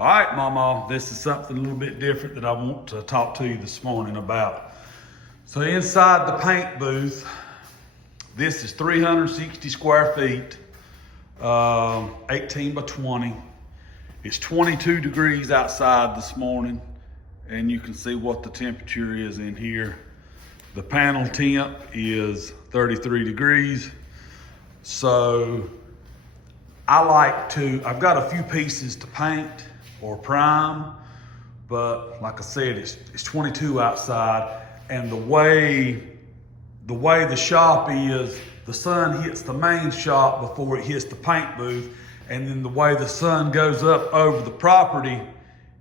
All right, Mama, this is something a little bit different that I want to talk to you this morning about. So inside the paint booth, this is 360 square feet, 18 by 20. It's 22 degrees outside this morning, and you can see what the temperature is in here. The panel temp is 33 degrees. So I've got a few pieces to paint or prime, but like I said, it's 22 outside, and the way the shop is, the sun hits the main shop before it hits the paint booth, and then the way the sun goes up over the property,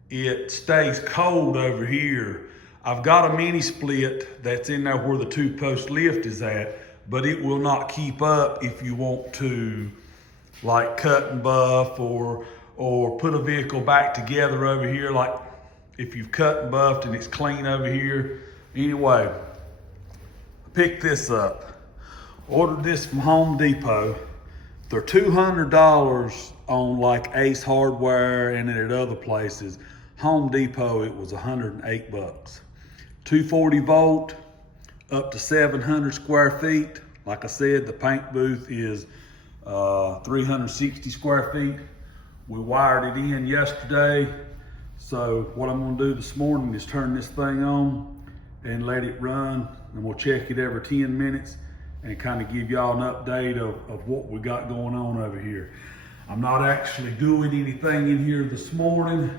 it stays cold over here. I've got a mini split that's in there where the 2-post lift is at, but it will not keep up if you want to like cut and buff or put a vehicle back together over here, like if you've cut and buffed and it's clean over here. Anyway, I picked this up. Ordered this from Home Depot. They're $200 on like Ace Hardware and at other places. Home Depot, it was 108 bucks. 240 volt, up to 700 square feet. Like I said, the paint booth is 360 square feet. We wired it in yesterday. So what I'm gonna do this morning is turn this thing on and let it run, and we'll check it every 10 minutes and kind of give y'all an update of what we got going on over here. I'm not actually doing anything in here this morning,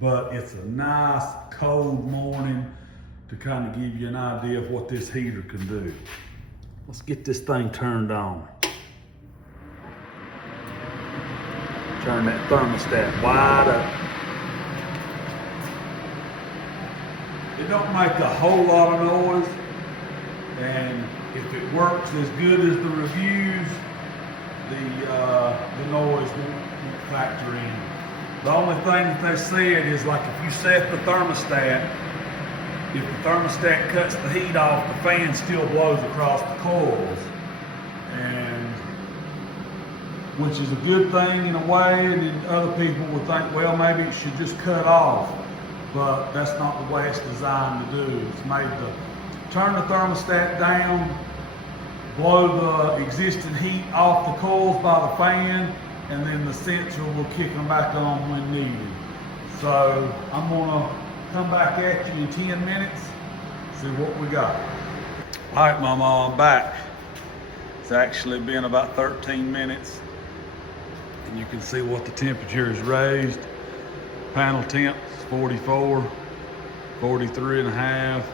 but it's a nice cold morning to kind of give you an idea of what this heater can do. Let's get this thing turned on. Turn that thermostat wide up. It don't make a whole lot of noise, and if it works as good as the reviews, the noise won't factor in. The only thing that they said is, like, if you set the thermostat, if the thermostat cuts the heat off, the fan still blows across the coils, and which is a good thing in a way, and then other people would think, well, maybe it should just cut off, but that's not the way it's designed to do. It's made to turn the thermostat down, blow the existing heat off the coils by the fan, and then the sensor will kick them back on when needed. So I'm gonna come back at you in 10 minutes, see what we got. All right, Mama, I'm back. It's actually been about 13 minutes, and you can see what the temperature is raised. Panel temp is 44, 43 and a half,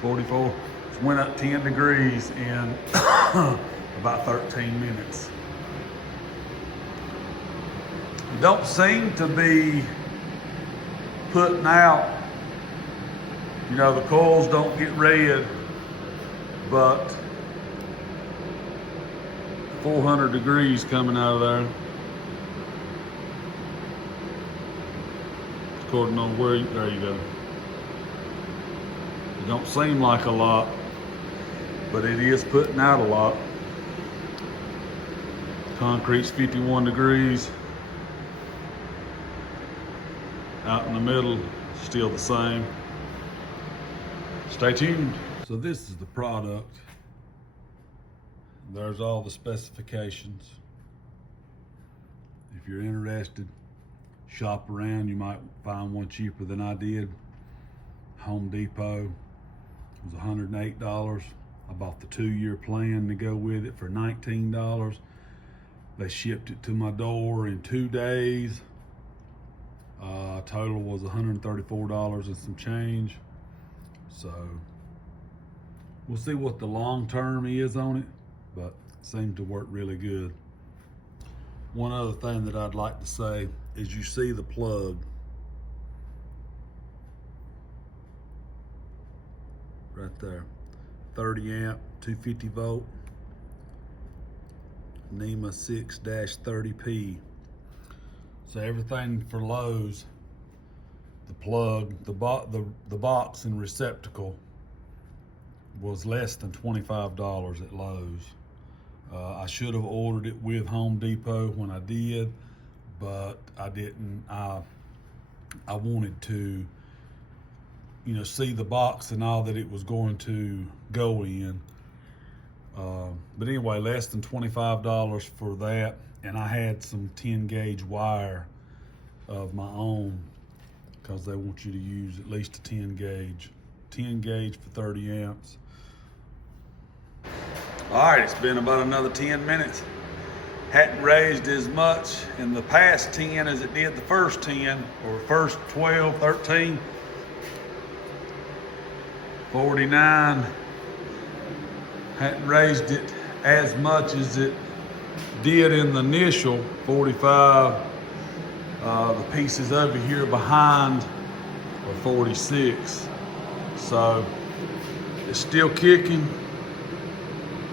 44. It went up 10 degrees in about 13 minutes. It don't seem to be putting out, you know, the coils don't get red, but 400 degrees coming out of there. According on where, there you go. It don't seem like a lot, but it is putting out a lot. Concrete's 51 degrees. Out in the middle, still the same. Stay tuned. So this is the product. There's all the specifications. If you're interested, shop around. You might find one cheaper than I did. Home Depot was $108. I bought the 2-year plan to go with it for $19. They shipped it to my door in 2 days. Total was $134 and some change. So we'll see what the long term is on it, but it seemed to work really good. One other thing that I'd like to say is, you see the plug right there, 30 amp, 250 volt, NEMA 6-30P. So everything for Lowe's, the plug, the box and receptacle was less than $25 at Lowe's. I should have ordered it with Home Depot when I did, but I didn't. I I wanted to, see the box and all that it was going to go in. But anyway, less than $25 for that. And I had some 10 gauge wire of my own, because they want you to use at least a 10 gauge. 10 gauge for 30 amps. All right, it's been about another 10 minutes. Hadn't raised as much in the past 10 as it did the first 10, or first 12, 13, 49. Hadn't raised it as much as it did in the initial 45. The pieces over here behind are 46. So it's still kicking.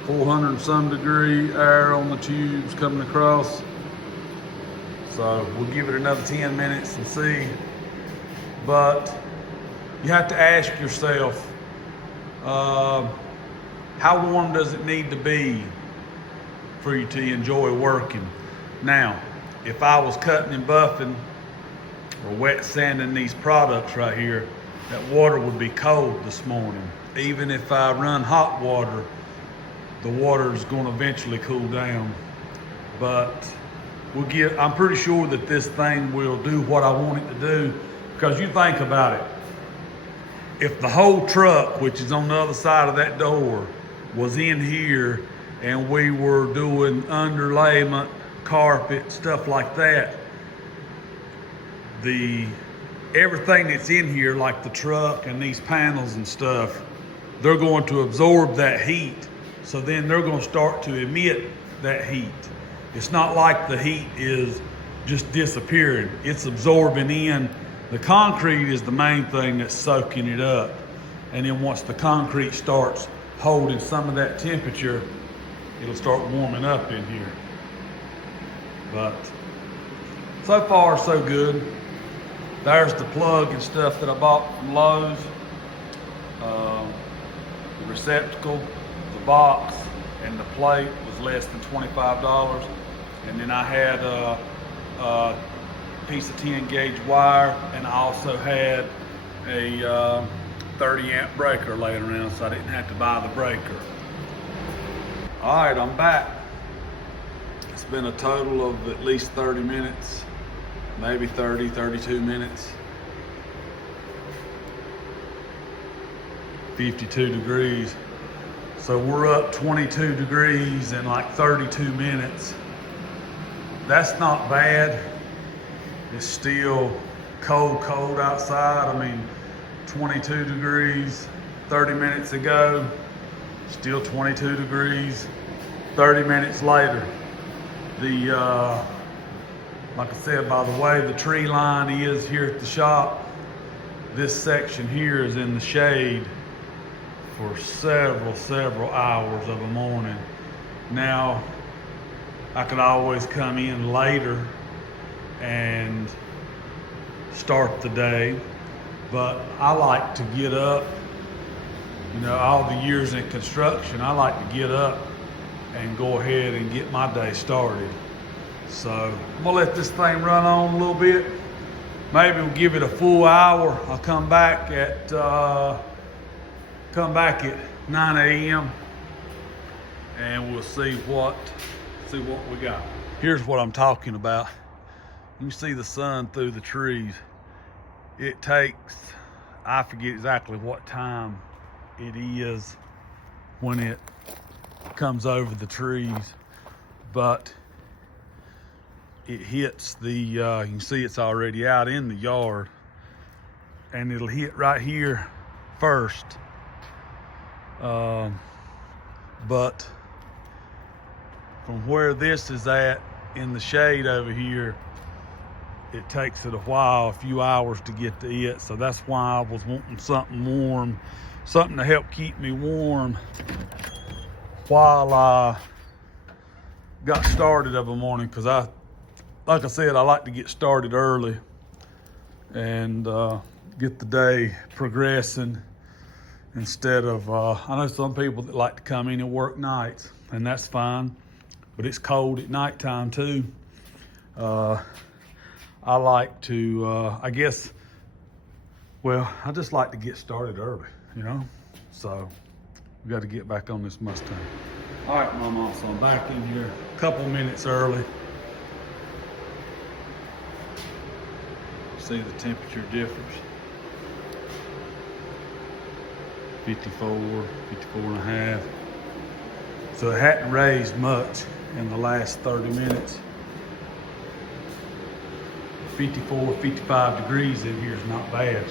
400 and some degree air on the tubes coming across. So we'll give it another 10 minutes and see. But you have to ask yourself, how warm does it need to be for you to enjoy working? Now, if I was cutting and buffing or wet sanding these products right here, that water would be cold this morning. Even if I run hot water, the water is going to eventually cool down. But I'm pretty sure that this thing will do what I want it to do, because you think about it. If the whole truck, which is on the other side of that door, was in here and we were doing underlayment, carpet, stuff like that, everything that's in here, like the truck and these panels and stuff, they're going to absorb that heat. So then they're going to start to emit that heat. It's not like the heat is just disappearing. It's absorbing in. The concrete is the main thing that's soaking it up. And then once the concrete starts holding some of that temperature, it'll start warming up in here. But so far, so good. There's the plug and stuff that I bought from Lowe's. The receptacle, the box, and the plate was less than $25. And then I had a piece of 10 gauge wire, and I also had a 30 amp breaker laying around, so I didn't have to buy the breaker. All right, I'm back. It's been a total of at least 30 minutes, maybe 30, 32 minutes. 52 degrees. So we're up 22 degrees in like 32 minutes. That's not bad. It's still cold outside. I mean, 22 degrees 30 minutes ago, still 22 degrees 30 minutes later. Like I said, by the way the tree line is here at the shop, this section here is in the shade for several hours of a morning. Now, I could always come in later and start the day, but I like to get up, all the years in construction, I like to get up and go ahead and get my day started. So I'm gonna let this thing run on a little bit. Maybe we'll give it a full hour. I'll come back at 9 a.m. and we'll see what we got. Here's what I'm talking about. You can see the sun through the trees. It takes, I forget exactly what time it is when it comes over the trees, but it hits you can see it's already out in the yard, and it'll hit right here first. But from where this is at in the shade over here, it takes it a few hours to get to it. So that's why I was wanting something warm, something to help keep me warm while I got started of a morning. Because like I said, I like to get started early and get the day progressing. Instead of, I know some people that like to come in and work nights, and that's fine, but it's cold at nighttime too. I like to, I guess, well, I just like to get started early, you know? So we got to get back on this Mustang. All right, Mama, so I'm back in here a couple minutes early. See the temperature difference. 54, 54 and a half. So it hadn't raised much in the last 30 minutes. 54, 55 degrees in here is not bad.